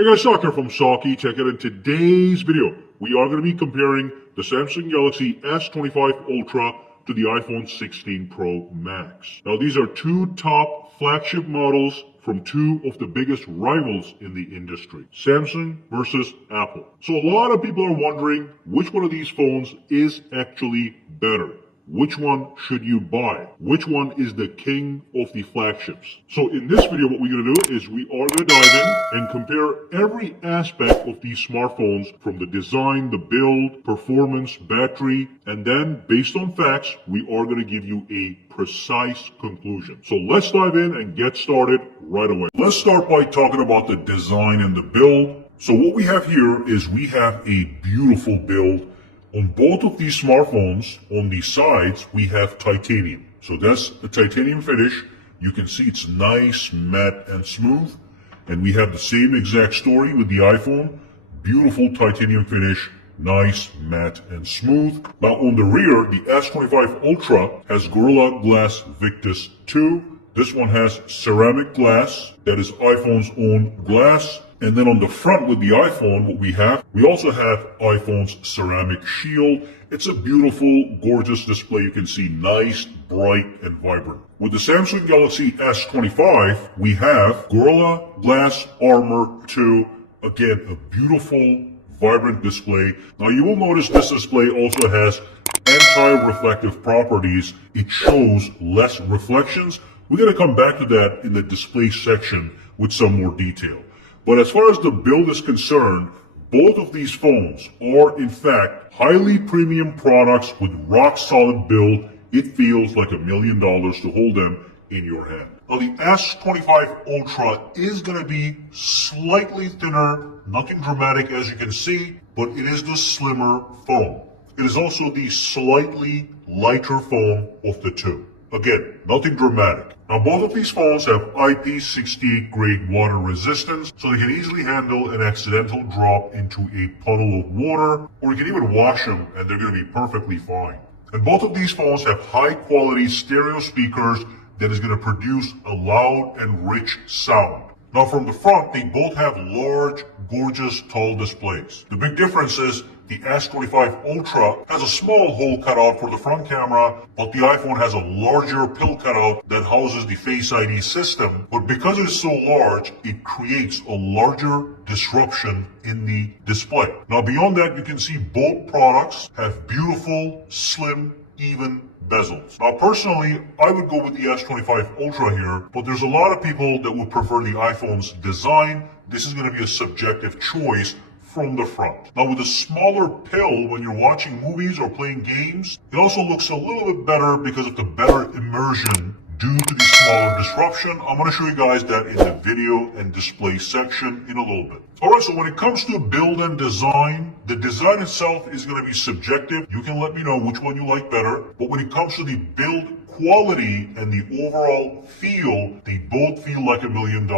Hey guys, Sock here from Socky. Check it in today's video. We are going to be comparing the Samsung Galaxy S25 Ultra to the iPhone 16 Pro Max. Now these are two top flagship models from two of the biggest rivals in the industry, Samsung versus Apple. So a lot of people are wondering which one of these phones is actually better. Which one should you buy? Which one is the king of the flagships? So in this video, what we're going to do is we are going to dive in and compare every aspect of these smartphones, from the design, the build, performance, battery, and then based on facts, we are going to give you a precise conclusion. So let's dive in and get started right away. Let's start by talking about the design and the build. So what we have here is we have a beautiful build. On both of these smartphones, on the sides, we have titanium. So that's the titanium finish. You can see it's nice, matte, and smooth. And we have the same exact story with the iPhone. Beautiful titanium finish, nice, matte, and smooth. Now on the rear, the S25 Ultra has Gorilla Glass Victus 2. This one has ceramic glass. That is iPhone's own glass. And then on the front with the iPhone, what we also have iPhone's ceramic shield. It's a beautiful, gorgeous display. You can see nice, bright, and vibrant. With the Samsung Galaxy S25, we have Gorilla Glass Armor 2. Again, a beautiful, vibrant display. Now you will notice this display also has anti-reflective properties. It shows less reflections. We're going to come back to that in the display section with some more detail. But as far as the build is concerned, both of these phones are in fact highly premium products with rock solid build. It feels like $1 million to hold them in your hand. Now the S25 Ultra is going to be slightly thinner, nothing dramatic as you can see, but it is the slimmer phone. It is also the slightly lighter phone of the two. Again, nothing dramatic. Now both of these phones have IP68 grade water resistance, so they can easily handle an accidental drop into a puddle of water, or you can even wash them and they're going to be perfectly fine. And both of these phones have high quality stereo speakers that is going to produce a loud and rich sound. Now from the front, they both have large, gorgeous, tall displays. The big difference is the S25 Ultra has a small hole cut out for the front camera, but the iPhone has a larger pill cutout that houses the Face ID system. But because it is so large, it creates a larger disruption in the display. Now beyond that, you can see both products have beautiful, slim, even bezels. Now personally, I would go with the S25 Ultra here, but there's a lot of people that would prefer the iPhone's design. This is going to be a subjective choice from the front. Now with a smaller pill when you're watching movies or playing games, it also looks a little bit better because of the better immersion due to the smaller disruption. I'm going to show you guys that in the video and display section in a little bit. Alright, so when it comes to build and design, the design itself is going to be subjective. You can let me know which one you like better. But when it comes to the build quality and the overall feel, they both feel like $1 million.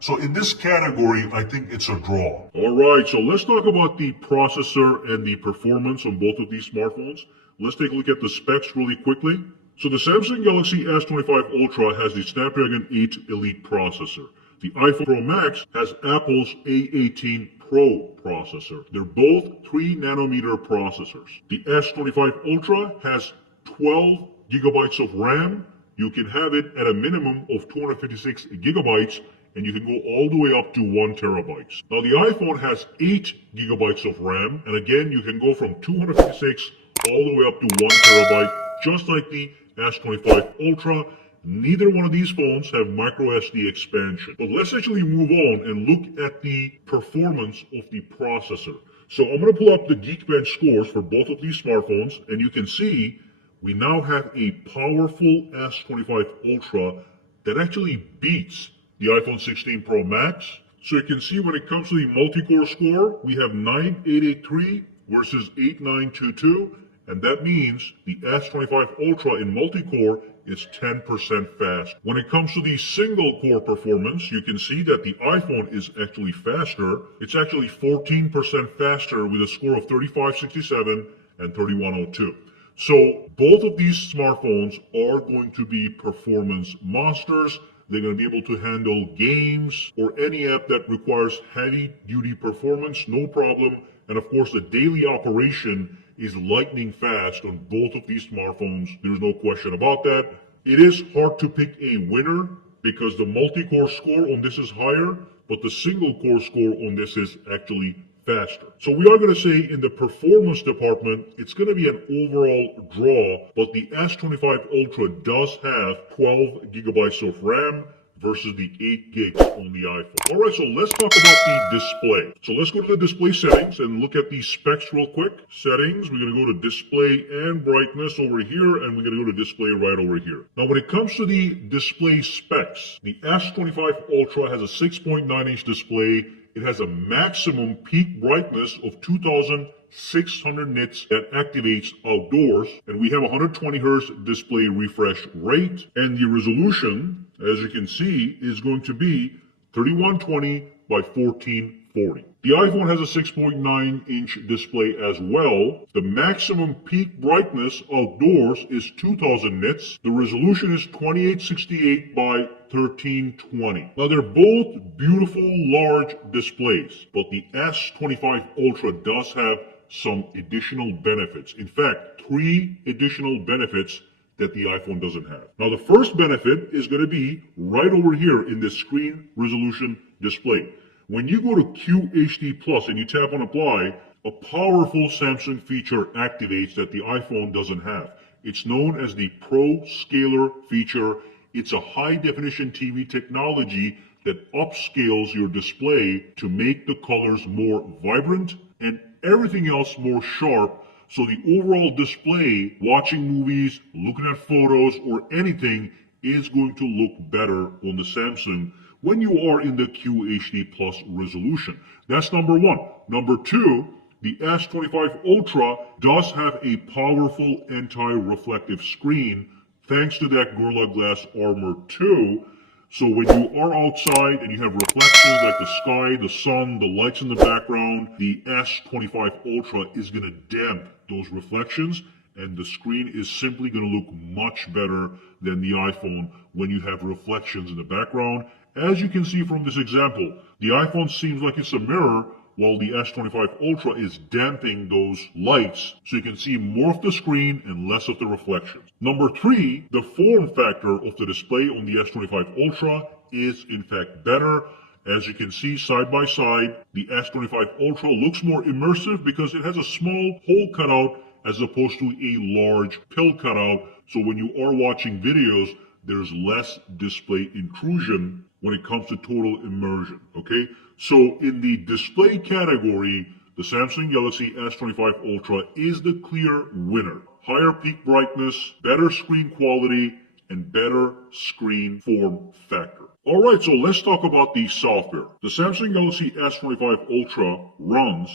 So in this category, I think it's a draw. Alright, so let's talk about the processor and the performance on both of these smartphones. Let's take a look at the specs really quickly. So the Samsung Galaxy S25 Ultra has the Snapdragon 8 Elite processor. The iPhone Pro Max has Apple's A18 Pro processor. They're both 3 nanometer processors. The S25 Ultra has 12 gigabytes of RAM. You can have it at a minimum of 256 gigabytes, and you can go all the way up to 1 terabyte. Now the iPhone has 8 gigabytes of RAM, and again you can go from 256 all the way up to 1 terabyte, just like the S25 Ultra. Neither one of these phones have micro SD expansion. But let's actually move on and look at the performance of the processor. So I'm going to pull up the Geekbench scores for both of these smartphones, and you can see we now have a powerful S25 Ultra that actually beats the iPhone 16 Pro Max. So you can see when it comes to the multi-core score, we have 9883 versus 8922. And that means the S25 Ultra in multi-core is 10% fast. When it comes to the single-core performance, you can see that the iPhone is actually faster. It's actually 14% faster with a score of 3567 and 3102. So both of these smartphones are going to be performance monsters. They're going to be able to handle games or any app that requires heavy duty performance, no problem. And of course, the daily operation is lightning fast on both of these smartphones. There's no question about that. It is hard to pick a winner because the multi-core score on this is higher, but the single core score on this is actually faster. So we are going to say in the performance department, it's going to be an overall draw, but the S25 Ultra does have 12 gigabytes of RAM versus the 8 gigs on the iPhone. Alright, so let's talk about the display. So let's go to the display settings and look at these specs real quick. Settings, we're going to go to display and brightness over here, and we're going to go to display right over here. Now when it comes to the display specs, the S25 Ultra has a 6.9-inch display. It has a maximum peak brightness of 2,600 nits that activates outdoors, and we have 120 Hz display refresh rate, and the resolution, as you can see, is going to be 3120 by 1440. The iPhone has a 6.9-inch display as well. The maximum peak brightness outdoors is 2000 nits. The resolution is 2868 by 1320. Now they're both beautiful large displays, but the S25 Ultra does have some additional benefits. In fact, 3 additional benefits that the iPhone doesn't have. Now the first benefit is going to be right over here in this screen resolution display. When you go to QHD Plus and you tap on apply, a powerful Samsung feature activates that the iPhone doesn't have. It's known as the Pro Scaler feature. It's a high definition TV technology that upscales your display to make the colors more vibrant and everything else more sharp. So the overall display, watching movies, looking at photos, or anything is going to look better on the Samsung when you are in the QHD Plus resolution. That's number one. Number two, the S25 Ultra does have a powerful anti-reflective screen thanks to that Gorilla Glass Armor 2. So when you are outside and you have reflections like the sky, the sun, the lights in the background, the S25 Ultra is going to damp those reflections, and the screen is simply going to look much better than the iPhone when you have reflections in the background. As you can see from this example, the iPhone seems like it's a mirror, while the S25 Ultra is damping those lights, so you can see more of the screen and less of the reflections. Number 3, the form factor of the display on the S25 Ultra is in fact better. As you can see side by side, the S25 Ultra looks more immersive because it has a small hole cutout as opposed to a large pill cutout. So when you are watching videos, there's less display intrusion when it comes to total immersion, okay? So in the display category, the Samsung Galaxy S25 Ultra is the clear winner. Higher peak brightness, better screen quality, and better screen form factor. Alright, so let's talk about the software. The Samsung Galaxy S25 Ultra runs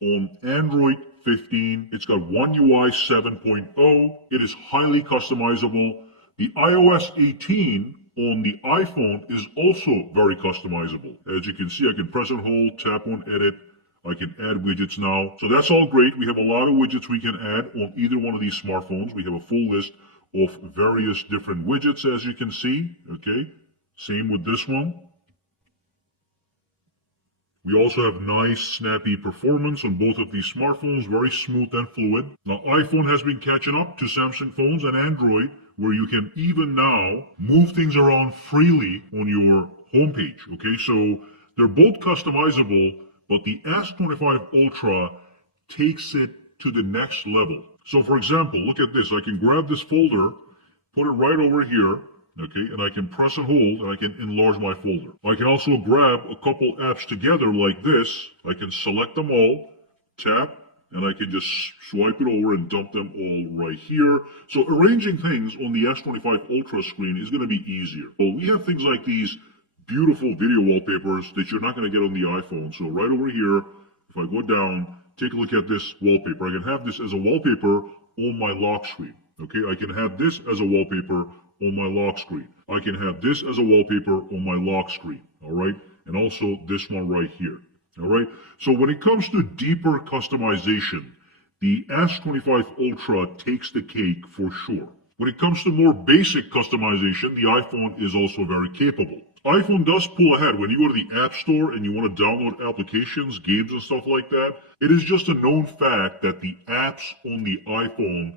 on Android 15. It's got One UI 7.0. It is highly customizable. The iOS 18 on the iPhone is also very customizable. As you can see, I can press and hold, tap on edit. I can add widgets now. So that's all great. We have a lot of widgets we can add on either one of these smartphones. We have a full list of various different widgets, as you can see. Okay, same with this one. We also have nice snappy performance on both of these smartphones, very smooth and fluid. Now iPhone has been catching up to Samsung phones and Android, where you can even now move things around freely on your homepage. Okay, so they're both customizable, but the S25 Ultra takes it to the next level. So for example, look at this. I can grab this folder, put it right over here, okay, and I can press and hold, and I can enlarge my folder. I can also grab a couple apps together like this. I can select them all, tap, and I can just swipe it over and dump them all right here. So arranging things on the S25 Ultra screen is going to be easier. Well, we have things like these beautiful video wallpapers that you're not going to get on the iPhone. So right over here, if I go down, take a look at this wallpaper. I can have this as a wallpaper on my lock screen. Okay, I can have this as a wallpaper on my lock screen. I can have this as a wallpaper on my lock screen. All right, and also this one right here. All right, so when it comes to deeper customization, the S25 Ultra takes the cake for sure. When it comes to more basic customization, the iPhone is also very capable. iPhone does pull ahead. When you go to the App Store and you want to download applications, games and stuff like that, it is just a known fact that the apps on the iPhone